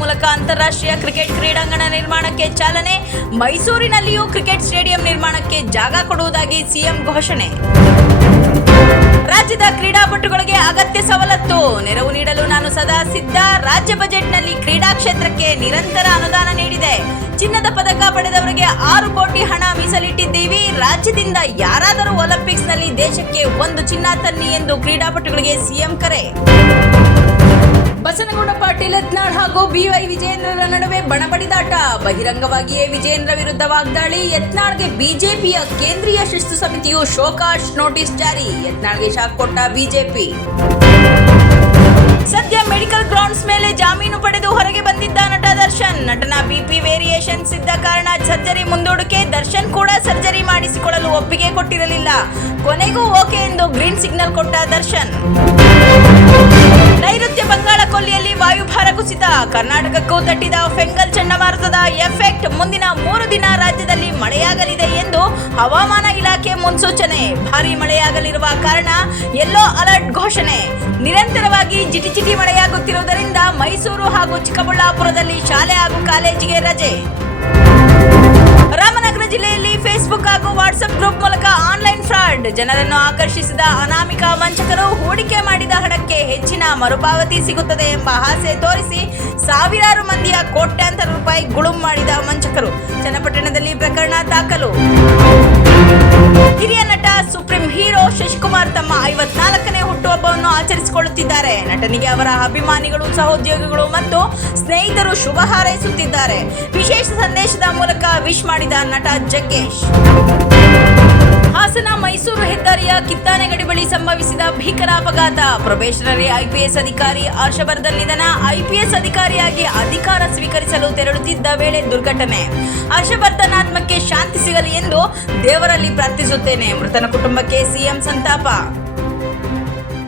ಮೂಲಕ ಅಂತಾರಾಷ್ಟ್ರೀಯ ಕ್ರಿಕೆಟ್ ಕ್ರೀಡಾಂಗಣ ನಿರ್ಮಾಣಕ್ಕೆ ಚಾಲನೆ. ಮೈಸೂರಿನಲ್ಲಿಯೂ ಕ್ರಿಕೆಟ್ ಸ್ಟೇಡಿಯಂ ನಿರ್ಮಾಣಕ್ಕೆ ಜಾಗ ಕೊಡುವುದಾಗಿ ಸಿಎಂ ಘೋಷಣೆ. ರಾಜ್ಯದ ಕ್ರೀಡಾಪಟುಗಳಿಗೆ ಅಗತ್ಯ ಸವಲತ್ತು. ನೆರವು ನೀಡಲು ನಾನು ಸದಾ ಸಿದ್ಧ. ರಾಜ್ಯ ಬಜೆಟ್ನಲ್ಲಿ ಕ್ರೀಡಾ ಕ್ಷೇತ್ರಕ್ಕೆ ನಿರಂತರ ಅನುದಾನ ನೀಡಿದೆ. ಚಿನ್ನದ ಪದಕ ಪಡೆದವರಿಗೆ ಆರು ಕೋಟಿ ಹಣ ಮೀಸಲಿಟ್ಟಿದ್ದೀವಿ. ರಾಜ್ಯದಿಂದ ಯಾರಾದರೂ ಒಲಿಂಪಿಕ್ಸ್ನಲ್ಲಿ ದೇಶಕ್ಕೆ ಒಂದು ಚಿನ್ನ ತನ್ನಿ ಎಂದು ಕ್ರೀಡಾಪಟುಗಳಿಗೆ ಸಿಎಂ ಕರೆ. ಯತ್ನಾಳ್ ಹಾಗೂ ಬಿವೈ ವಿಜೇಂದ್ರರ ನಡುವೆ ಬಣಬಡಿದಾಟ. ಬಹಿರಂಗವಾಗಿಯೇ ವಿಜೇಂದ್ರ ವಿರುದ್ಧ ವಾಗ್ದಾಳಿ ಯತ್ನಾಳ್ಗೆ ಬಿಜೆಪಿಯ ಕೇಂದ್ರೀಯ ಶಿಸ್ತು ಸಮಿತಿಯು ಶೋಕಾಶ್ ನೋಟಿಸ್ ಜಾರಿ. ಯತ್ನಾಳ್ಗೆ ಶಾಕ್ ಕೊಟ್ಟ ಬಿಜೆಪಿ. ಸದ್ಯ ಮೆಡಿಕಲ್ ಗ್ರೌಂಡ್ಸ್ ಮೇಲೆ ಜಾಮೀನು ಪಡೆದು ಹೊರಗೆ ಬಂದಿದ್ದ ನಟ ದರ್ಶನ್. ನಟನ ಬಿಪಿ ವೇರಿಯೇಷನ್ ಇದ್ದ ಕಾರಣ ಸರ್ಜರಿ ಮುಂದೂಡಿಕೆ. ದರ್ಶನ್ ಕೂಡ ಸರ್ಜರಿ ಮಾಡಿಸಿಕೊಳ್ಳಲು ಒಪ್ಪಿಗೆ ಕೊಟ್ಟಿರಲಿಲ್ಲ. ಕೊನೆಗೂ ಓಕೆ ಎಂದು ಗ್ರೀನ್ ಸಿಗ್ನಲ್ ಕೊಟ್ಟ ದರ್ಶನ್. ನೈಋತ್ಯ ಬಂಗಾಳ ಕುಸಿತ ಕರ್ನಾಟಕಕ್ಕೂ ತಟ್ಟಿದ ಫೆಂಗಲ್ ಚಂಡಮಾರುತದ ಎಫೆಕ್ಟ್ ಮುಂದಿನ ಮೂರು ದಿನ ರಾಜ್ಯದಲ್ಲಿ ಮಳೆಯಾಗಲಿದೆ ಎಂದು ಹವಾಮಾನ ಇಲಾಖೆ ಮುನ್ಸೂಚನೆ. ಭಾರೀ ಮಳೆಯಾಗಲಿರುವ ಕಾರಣ ಯೆಲ್ಲೋ ಅಲರ್ಟ್ ಘೋಷಣೆ. ನಿರಂತರವಾಗಿ ಜಿಟಿಜಿಟಿ ಮಳೆಯಾಗುತ್ತಿರುವುದರಿಂದ ಮೈಸೂರು ಹಾಗೂ ಚಿಕ್ಕಬಳ್ಳಾಪುರದಲ್ಲಿ ಶಾಲೆ ಹಾಗೂ ಕಾಲೇಜಿಗೆ ರಜೆ. ರಾಮನಗರ ಜನರನ್ನು ಆಕರ್ಷಿಸಿದ ಅನಾಮಿಕ ವಂಚಕರು ಹೂಡಿಕೆ ಮಾಡಿದ ಹಣಕ್ಕೆ ಹೆಚ್ಚಿನ ಮರುಪಾವತಿ ಸಿಗುತ್ತದೆ ಎಂಬ ಆಸೆ ತೋರಿಸಿ ಸಾವಿರಾರು ಮಂದಿಯ ಕೋಟ್ಯಾಂತರ ರೂಪಾಯಿ ಗುಳುಂ ಮಾಡಿದ ವಂಚಕರು. ಚನ್ನಪಟ್ಟಣದಲ್ಲಿ ಪ್ರಕರಣ ದಾಖಲು. ಹುಟ್ಟುಹಬ್ಬವನ್ನು ಆಚರಿಸಿಕೊಳ್ಳುತ್ತಿದ್ದಾರೆ. ನಟನಿಗೆ ಅವರ ಅಭಿಮಾನಿಗಳು, ಸಹೋದ್ಯೋಗಿಗಳು ಮತ್ತು ಸ್ನೇಹಿತರು ಶುಭ ಹಾರೈಸುತ್ತಿದ್ದಾರೆ. ವಿಶೇಷ ಸಂದೇಶದ ಮೂಲಕ ವಿಶ್ ಮಾಡಿದ ನಟ ಜಗ್ಗೇಶ್. ಹಾಸನ ಮೈಸೂರು ಹೆದ್ದಾರಿಯ ಕಿತ್ತಾನೆಗಡಿ ಬಳಿ ಸಂಭವಿಸಿದ ಭೀಕರ ಅಪಘಾತ. ಪ್ರೊಬೇಷನರಿ ಐಪಿಎಸ್ ಅಧಿಕಾರಿ ಹರ್ಷವರ್ಧನ್ ನಿಧನ. ಐಪಿಎಸ್ ಅಧಿಕಾರಿಯಾಗಿ ಅಧಿಕಾರ ಸ್ವೀಕರಿಸಲು ತೆರಳುತ್ತಿದ್ದ ವೇಳೆ ದುರ್ಘಟನೆ. ಹರ್ಷವರ್ಧನ್ ಆತ್ಮಕ್ಕೆ ಶಾಂತಿ ಸಿಗಲಿ ಎಂದು ದೇವರಲ್ಲಿ ಪ್ರಾರ್ಥಿಸುತ್ತೇನೆ. ಮೃತನ ಕುಟುಂಬಕ್ಕೆ ಸಿಎಂ ಸಂತಾಪ.